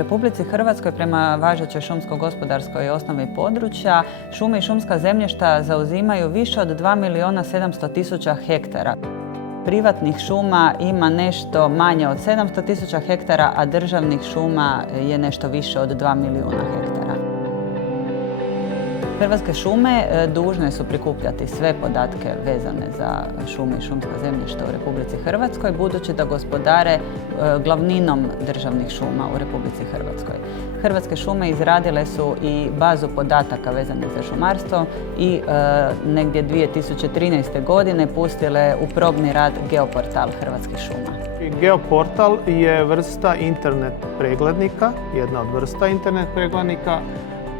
Republici Hrvatskoj prema važećoj šumsko-gospodarskoj osnovi područja šume i šumska zemljišta zauzimaju više od 2.700.000 hektara. Privatnih šuma ima nešto manje od 700.000 hektara, a državnih šuma je nešto više od 2 milijuna hektara. Hrvatske šume dužne su prikupljati sve podatke vezane za šume i šumska zemljišta u Republici Hrvatskoj, budući da gospodare glavninom državnih šuma u Republici Hrvatskoj. Hrvatske šume izradile su i bazu podataka vezane za šumarstvo i negdje 2013. godine pustile u probni rad Geoportal Hrvatskih šuma. Geoportal je vrsta internet preglednika, jedna od vrsta internet preglednika,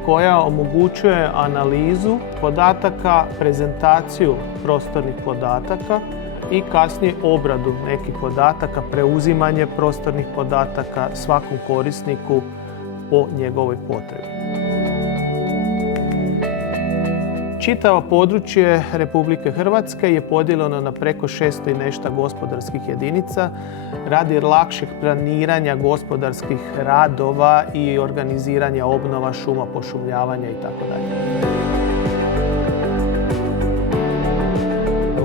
koja omogućuje analizu podataka, prezentaciju prostornih podataka i kasnije obradu nekih podataka, preuzimanje prostornih podataka svakom korisniku po njegovoj potrebi. Čitavo područje Republike Hrvatske je podijeljeno na preko 600 i nešto gospodarskih jedinica radi lakšeg planiranja gospodarskih radova i organiziranja obnova šuma, pošumljavanja itd.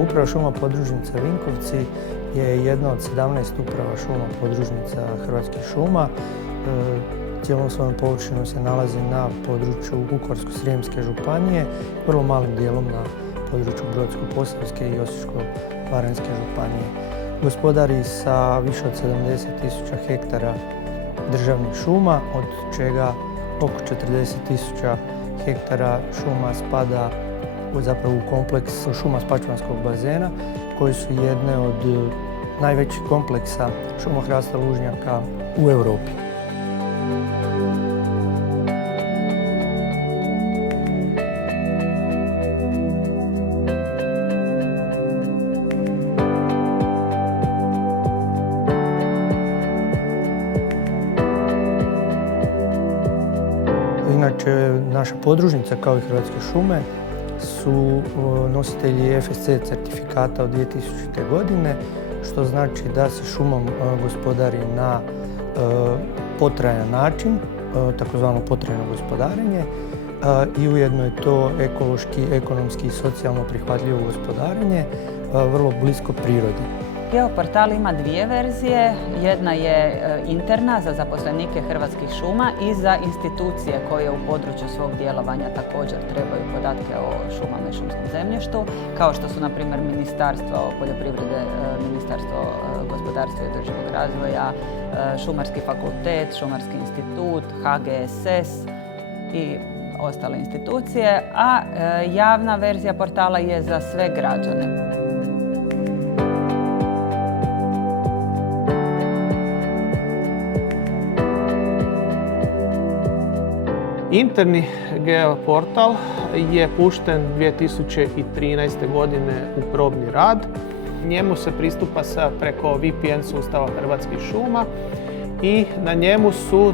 Uprava šuma podružnica Vinkovci je jedna od 17 uprava šuma podružnica Hrvatskih šuma. Cijelom svojom površinom se nalazi na području Vukovarsko-srijemske županije, vrlo malim dijelom na području Brodsko-posavske i Osječko-baranjske županije. Gospodari sa više od 70.000 hektara državnih šuma, od čega oko 40.000 hektara šuma spada zapravo u kompleks šuma Spačvanskog bazena, koji su jedne od najvećih kompleksa šuma hrasta lužnjaka u Europi. Inače, naša podružnica kao i Hrvatske šume su nositelji FSC certifikata od 2000. godine, što znači da se šumom gospodari na potrajan način, takozvano potrajno gospodarenje, i ujedno je to ekološki, ekonomski i socijalno prihvatljivo gospodarenje, vrlo blisko prirodi. Geoportal ima dvije verzije. Jedna je interna za zaposlenike Hrvatskih šuma i za institucije koje u području svog djelovanja također trebaju podatke o šumama i šumskom zemljištu, kao što su na primjer Ministarstvo poljoprivrede, Ministarstvo gospodarstva i održivog razvoja, Šumarski fakultet, Šumarski institut, HGSS i ostale institucije, a javna verzija portala je za sve građane. Interni geoportal je pušten 2013. godine u probni rad. Njemu se pristupa preko VPN sustava Hrvatskih šuma i na njemu su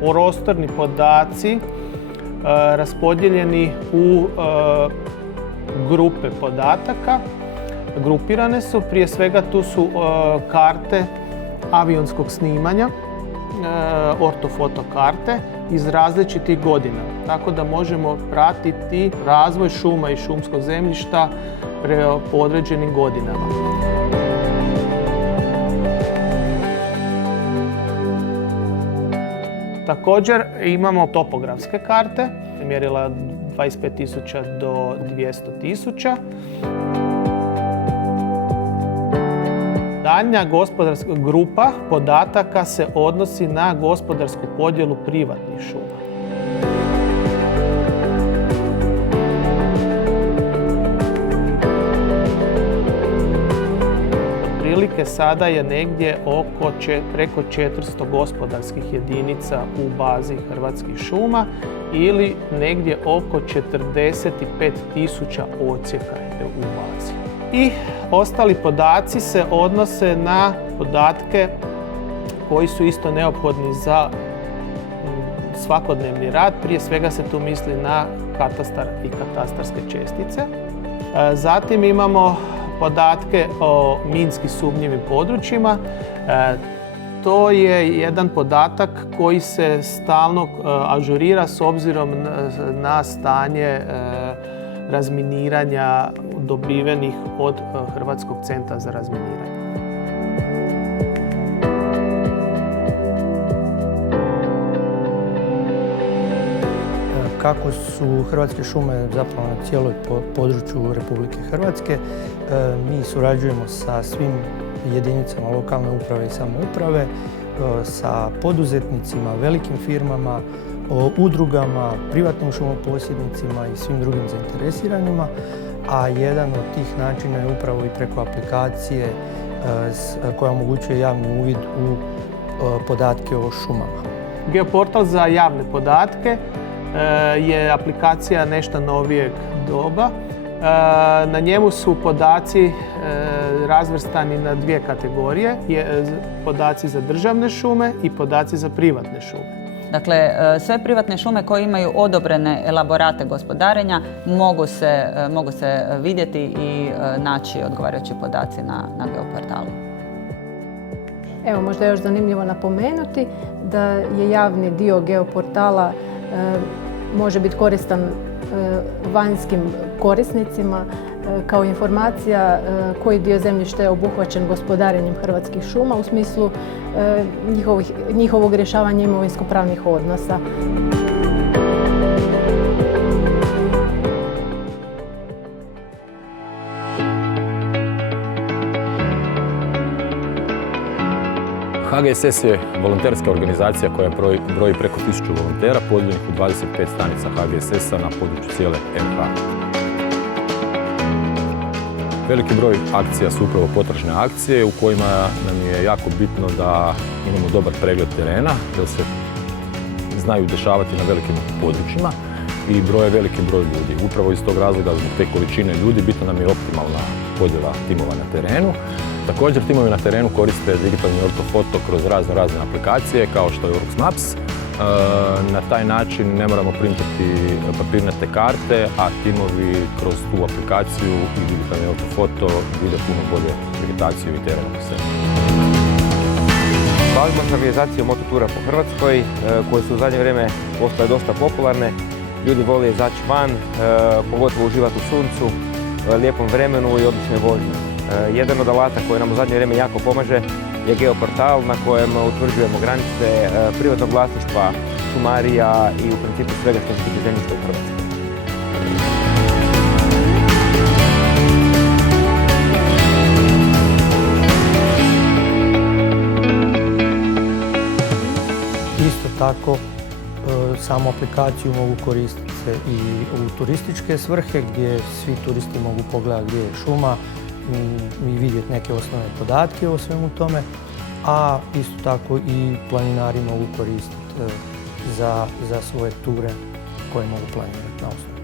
prostorni podaci raspodijeljeni u grupe podataka. Grupirane su, prije svega tu su karte avionskog snimanja, ortofoto karte iz različitih godina, tako da možemo pratiti razvoj šuma i šumskog zemljišta po određenim godinama. Također imamo topografske karte, mjerila 25.000 do 200.000. Daljnja gospodarska grupa podataka se odnosi na gospodarsku podjelu privatnih šuma. Otprilike sada je negdje preko 400 gospodarskih jedinica u bazi Hrvatskih šuma ili negdje oko 45.000 odsjeka je u bazi. I ostali podaci se odnose na podatke koji su isto neophodni za svakodnevni rad. Prije svega se tu misli na katastar i katastarske čestice. Zatim imamo podatke o minski sumnjivim područjima. to je jedan podatak koji se stalno ažurira s obzirom na stanje razminiranja dobivenih od Hrvatskog centra za razminiranje. Kako su Hrvatske šume zapravo na cijeloj području Republike Hrvatske, mi surađujemo sa svim jedinicama lokalne uprave i samouprave, sa poduzetnicima, velikim firmama, udrugama, privatnim šumoposjednicima i svim drugim zainteresiranima, a jedan od tih načina je upravo i preko aplikacije koja omogućuje javni uvid u podatke o šumama. Geoportal za javne podatke je aplikacija nešto novijeg doba. Na njemu su podaci razvrstani na dvije kategorije, podaci za državne šume i podaci za privatne šume. Dakle, sve privatne šume koje imaju odobrene elaborate gospodarenja mogu se vidjeti i naći odgovarajući podaci na geoportalu. Evo, možda je još zanimljivo napomenuti da je javni dio geoportala može biti koristan vanjskim korisnicima kao informacija koji dio zemljišta je obuhvaćen gospodarenjem Hrvatskih šuma u smislu njihovog rješavanja imovinsko-pravnih odnosa. HGSS je volonterska organizacija koja broji preko 1000 volontera podijeljenih u 25 stanica HGSS-a na području cijele RH. Veliki broj akcija su upravo potražne akcije u kojima nam je jako bitno da imamo dobar pregled terena, jer se znaju dešavati na velikim područjima i broje veliki broj ljudi. Upravo iz tog razloga, zbog te količine ljudi, bitno nam je optimalna podjela timova na terenu. Također timovi na terenu koriste digitalni ortofoto kroz razne aplikacije kao što je Urux Maps. Na taj način ne moramo printati papirnate karte, a timovi kroz tu aplikaciju i digitalni ortofoto vide puno bolje vegetaciju i teren oko sebe. Bavimo se organizacijom mototura po Hrvatskoj koje su u zadnje vrijeme postale dosta popularne. Ljudi vole izaći van, pogotovo uživati u suncu, lijepom vremenu i odličnoj vožnji. Jedan od alata koji nam u zadnje vrijeme jako pomaže je geoportal na kojem utvrđujemo granice privatnog vlasništva, šumarija i u principu svega što se tiče zemljišta u Hrvatskoj. Isto tako, samu aplikaciju mogu koristiti i u turističke svrhe gdje svi turisti mogu pogledati gdje je šuma i vidjeti neke osnovne podatke o svemu tome, a isto tako i planinari mogu koristiti za svoje ture koje mogu planirati na osnovu.